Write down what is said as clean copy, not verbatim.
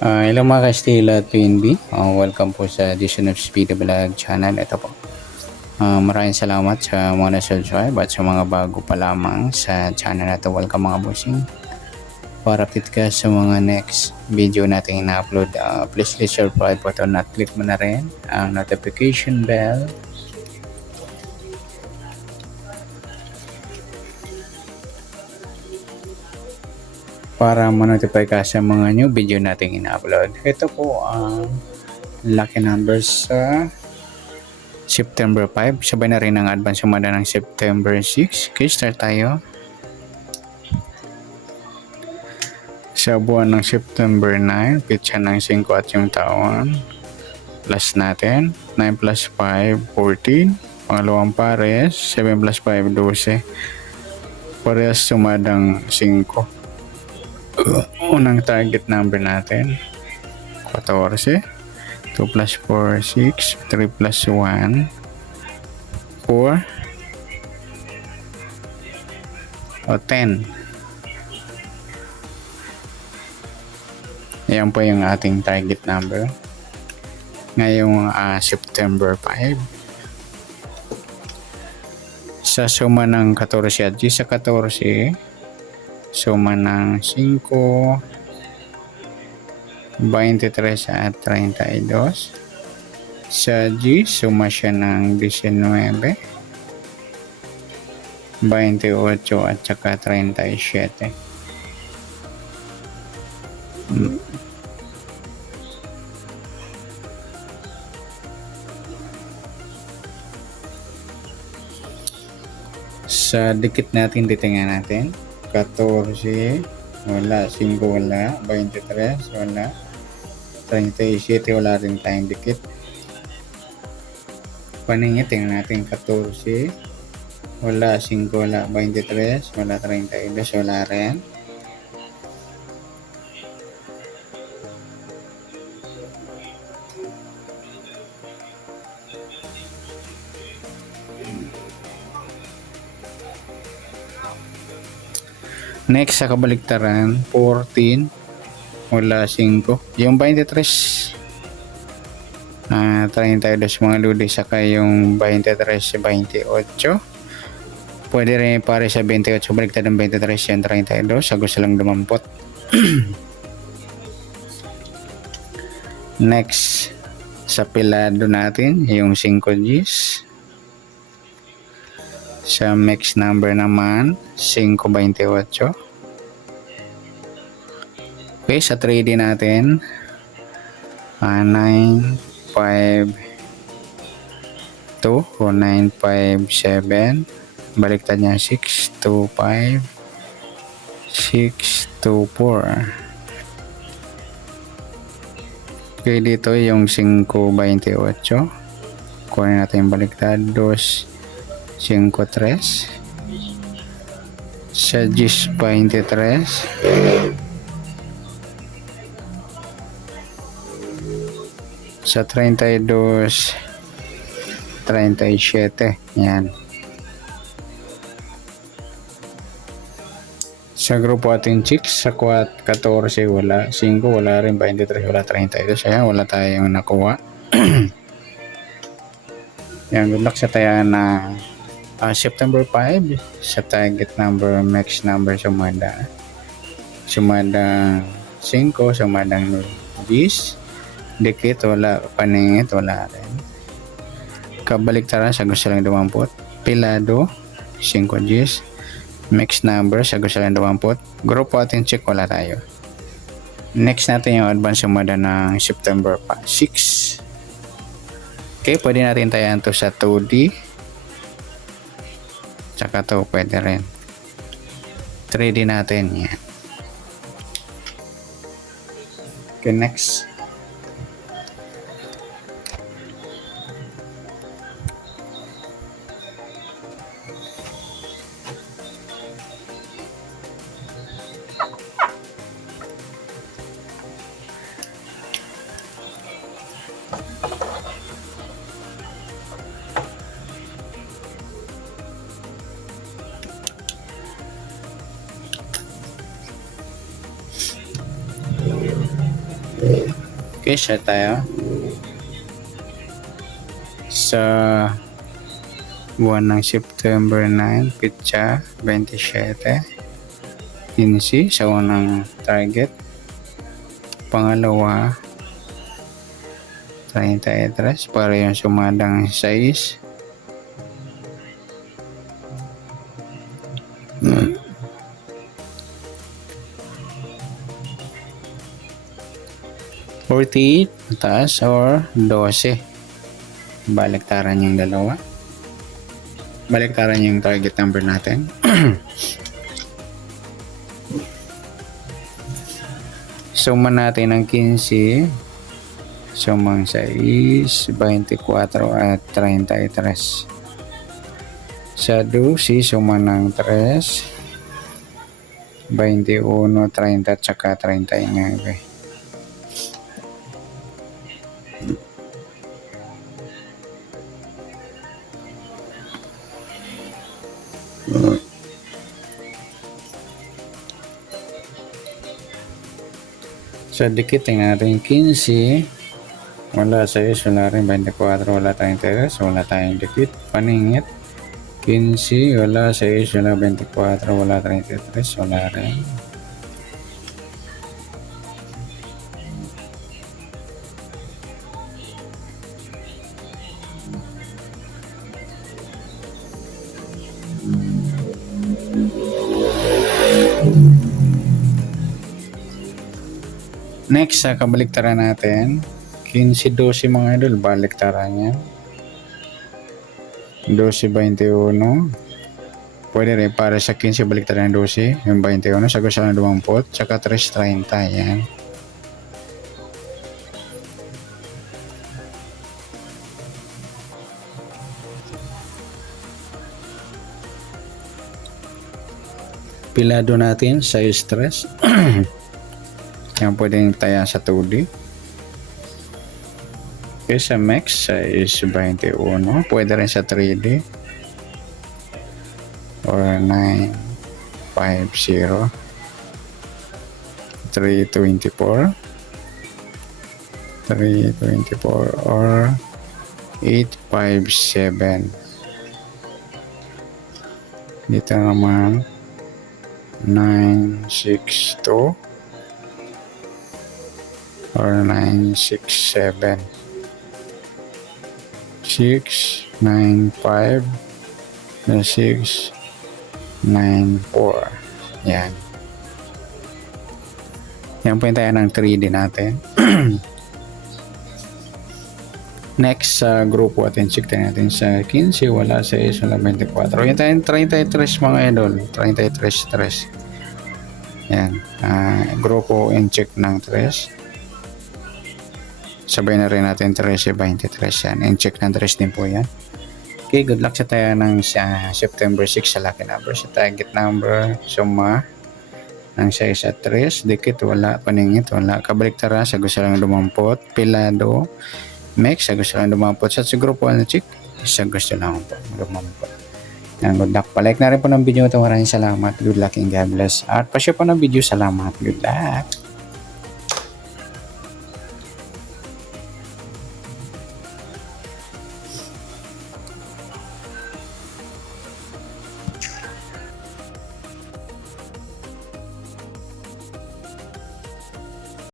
Hello mga Kastila at PNB. Welcome po sa edition of Speedy Vlog channel. Ito po. Maraming salamat sa mga na-subscribe at sa mga bago pa lamang sa channel na ito. Welcome mga bossing. Para update ka sa mga next video natin na-upload, please hit subscribe button at click mo na rin ang notification bell para ma-notify ka sa mga new video nating ina-upload. Ito po ang lucky numbers sa September 5. Sabay na rin ang advance sumada ng September 6. Okay, start tayo. Sa buwan ng September 9, pitsa ng 5 at yung taon. Plus natin, 9 plus 5, 14. Pangalawang pares, 7 plus 5, 12. Parehas sumadang 5. Unang target number natin 14, 2 plus 4, 6, 3 plus 1, 4 o 10. Yan po yung ating target number ngayong September 5. Sa suma ng 14 at sa 14, suma ng 5, 23 at 32. Sa G, suma siya ng 19, 28 at saka 37. Sa dikit natin, titingnan natin. 14, wala. 5, wala. 23, wala. 37, wala rin tayong dikit. Paningin, tingnan natin. 14, wala. 5, wala. 23, wala. 32, wala rin. Next sa kabaliktaran, 14, wala 5. Yung 23, 32 mga ludi, saka yung 23, 28. Pwede rin pare sa 28, baliktad ng 23, yung 32, sago silang dumampot. Next, sa pilado natin, yung 5 Gs. Sa mix number naman, 528. Okay, sa 3D natin, 952 o 957. Baliktad niya 625, 624. Okay, dito yung 528. Kunin natin yung baliktad, 253. Sa 23, sa 32, 37. Yan. Sa grupo ating chicks, sa 14 wala, 5 wala rin, 23 wala, 32. Ayan, wala tayong nakuha. Yan, good luck sa tayo na September 5 sa target number, max number sumada 5, sumadang 10, dikit wala, paningit wala rin, kabaliktaran sa gusto lang 20, pilado 5 Gs, max number sa gusto lang 20, grupo ating check wala tayo. Next natin yung advance sumada ng September 6. Okay, pwede natin tayan to sa 2D, tsaka to pwede rin 3D natin. Yan. Okay, next. Okay, share tayo. Sa buwan ng September 9, pitsa 27. 15 sa unang target. Pangalawa, 33 para yung sumadang 6. $48 mataas or 12. Baliktaran yung dalawa. Baliktaran yung target number natin. Suma natin ng 15. Sumang 6, 24 at 33. Sa 12, suma ng 3, 21, 30 at saka 39. Sa dikit, tingnan natin 15. Wala 6, wala rin 24, wala tayong 3, wala tayong dikit. Paningit. 15, wala 6, wala 24, wala 33, wala rin. Next, sa kabaliktaran natin, 15-12 mga idol, baliktaran yan. 12-21. Pwede rin para sa 15 baliktaran ng 12, yung 21, sagot sa 20, tsaka 3-30, yan. Pilado natin sa stress. Yan pwedeng taya sa 2D. Okay, sa max is 21. Pwede rin sa 3D. Or 950. 324. 324 or 857. Dito naman 962 or 967. 695 na 694. Yan. Yan po yung tayo ng 3D natin. Next, sa grupo atin, check tayo natin sa 15, wala 6, wala 24. Yan tayo 33 mga idol. 33. Yan. Grupo and check ng 3. Sabay na rin natin 13-23 yan. And check ng 3 din po yan. Okay, good luck sa tayo ng September 6 sa lucky number. Sa target number, suma ng 6 at 3. Dikit, wala. Paningit, wala. Kabaliktara, sa gusto lang lumampot. Pilado, mix, sa gusto lang lumampot. Sa grupo na check, sa gusto lang lumampot. Yan, good luck. Palike na rin po ng video ito. Maraming salamat. Good luck and God bless. At pa-share po ng video. Salamat. Good luck.